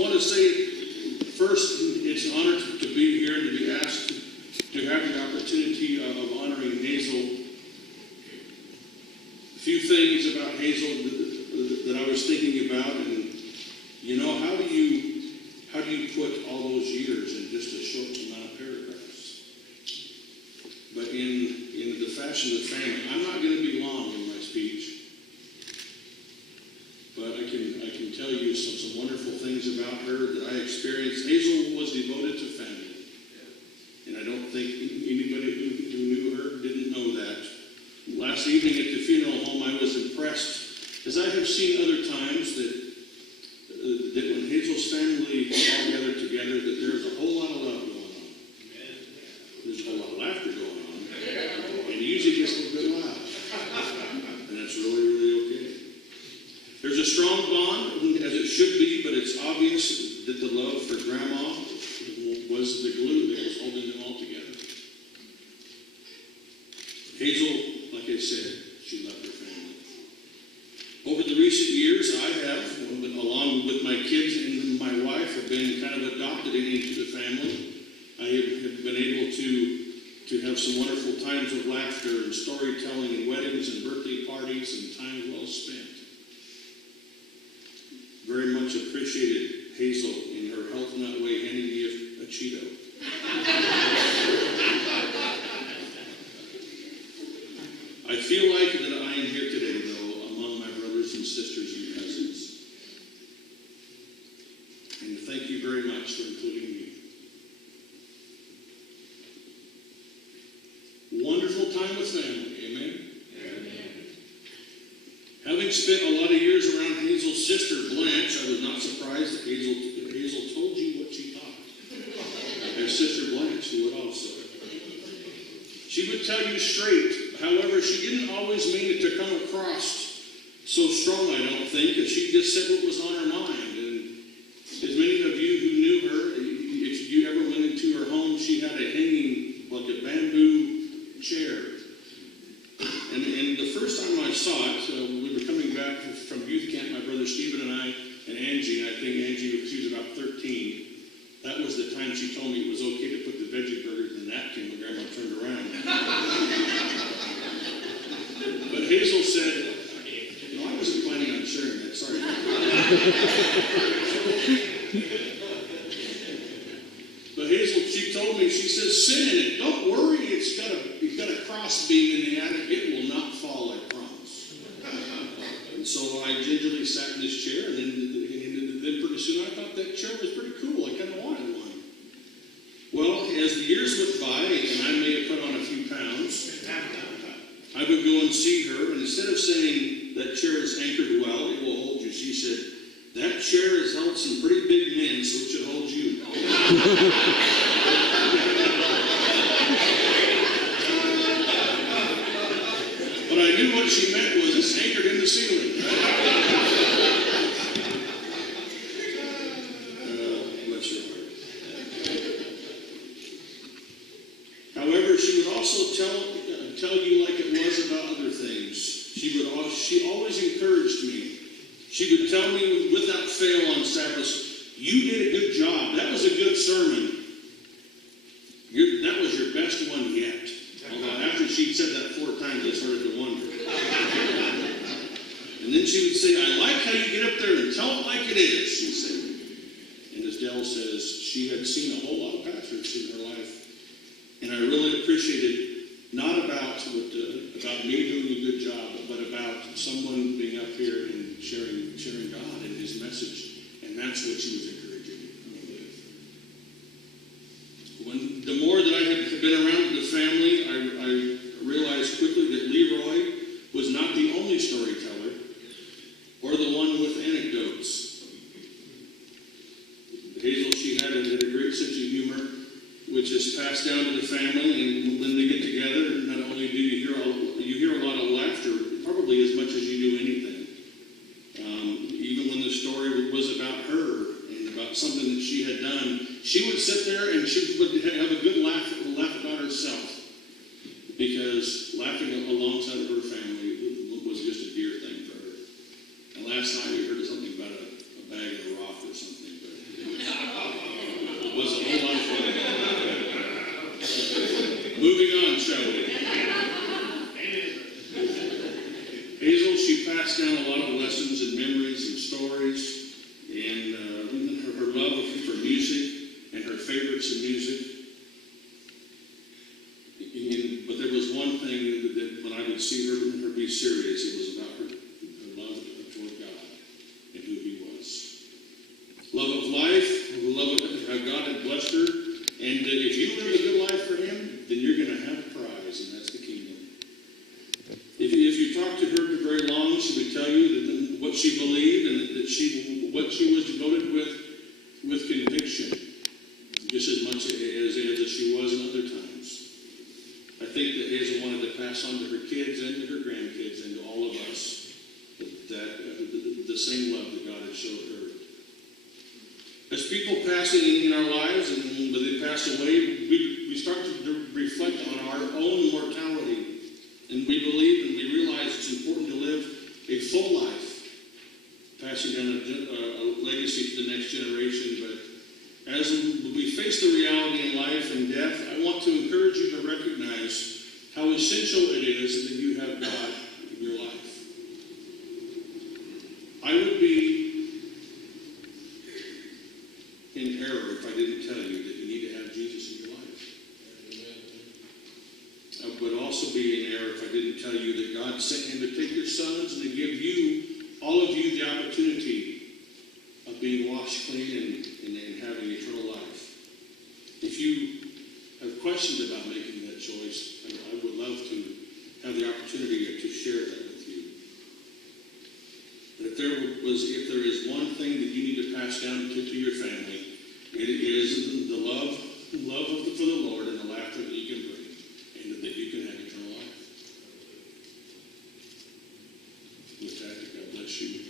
want to say, first, it's an honor to be here and to be asked to have the opportunity of honoring Hazel. A few things about Hazel that I was thinking about, and how do you put all those years in just a short amount of paragraphs? But in the fashion of the family, I'm not going to be long in my speech, but I can tell you some wonderful things about her that I experienced. Hazel was devoted to family, and I don't think anybody who knew her didn't know that. Last evening at the funeral home, I was impressed, as I have seen other times, that when Hazel's family all gathered together, that there's a whole lot of love going on. There's a whole lot of laughter going on. And it usually gets a little bit loud. And that's really, really okay. There's a strong bond, as it should be, but it's obvious that the love for Grandma was the glue that was holding them all together. Hazel, like I said, she loved her family. Over the recent years, I have, along with my kids and my wife, have been kind of adopted into the family. I have been able to have some wonderful times of laughter and storytelling and weddings and birthday parties and time well spent. Very much appreciated Hazel in her health nut way handing me a Cheeto. I feel like that I am here today, though, among my brothers and sisters and cousins. And thank you very much for including me. Wonderful time with family, amen? Amen. Having spent a lot of years around Hazel's sister, Blanche, I was not surprised that Hazel told you what she thought. Her sister Blanche, who would also. She would tell you straight. However, she didn't always mean it to come across so strong, I don't think, and she just said what was on her mind. And as many of you who knew her, if you ever went into her home, she had a hanging, like a bamboo chair. And the first time I saw it, we were coming back from youth camp, my brother Stephen and I, and Angie, and I think Angie, she was about 13. That was the time she told me it was okay to put the veggie burgers in the napkin when Grandma turned around. But Hazel said, I wasn't planning on sharing that, sorry. But Hazel, she told me, she says, sit in it. Don't worry, it's got a cross beam in the attic. It will not fall, I promise. And so I gingerly sat in this chair, and then pretty soon I thought that chair was pretty cool. I kind of wanted one. Well, as the years went by, and I may have put on a few pounds, I would go and see her, and instead of saying, that chair is anchored well, it will hold you, she said, that chair has held some pretty big men, so it should hold you. But I knew what she meant was it's anchored in the ceiling. Bless your heart. However, she would also tell you like it was about other things. She always encouraged me. She would tell me without fail on Sabbath, you did a good job. That was a good sermon. That was your best one yet. Although after she'd said that 4 times, I started to wonder. And then she would say, I like how you get up there and tell it like it is, she'd say. And as Dell says, she had seen a whole lot of pastors in her life. And I really appreciated not about me doing a good job, but about someone being up here and sharing God and His message. And that's what she was encouraging me with. The more that I had been around the family, I realized quickly that Leroy was not the only storyteller or the one with anecdotes. Hazel, she had a great sense of humor, which is passed down to the family, and when they get together, not only do you hear a lot of laughter, probably as much as you do anything. Even when the story was about her and about something that she had done, she would sit there and she would have a good laugh about herself, because laughing alongside of her family was just a dear thing for her. And last night we heard something about a bag of rock or something, but And if you live a good life for Him, then you're going to have a prize, and that's the kingdom. If you talk to her for very long, she would tell you that what she believed and that what she was devoted with conviction, just as much as she was in other times. I think that Hazel wanted to pass on to her kids and to her grandkids and to all of us the same love that God has showed her. As people pass in our lives, and when they pass away, we start to reflect on our own mortality. And we believe and we realize it's important to live a full life, passing down a legacy to the next generation. But as we face the reality in life and death, I want to encourage you to recognize how essential it is that you have God in your life. I would be in error if I didn't tell you that you need to have Jesus in your life. I would also be in error if I didn't tell you that God sent Him to take your sons and to give you, all of you, the opportunity of being washed clean and having eternal life. If you have questions about making that choice, I would love to have the opportunity to share that with you. But if there is one thing that you need to pass down to your family, it is the love for the Lord and the laughter that you can bring, and that you can have eternal life. With that, God bless you.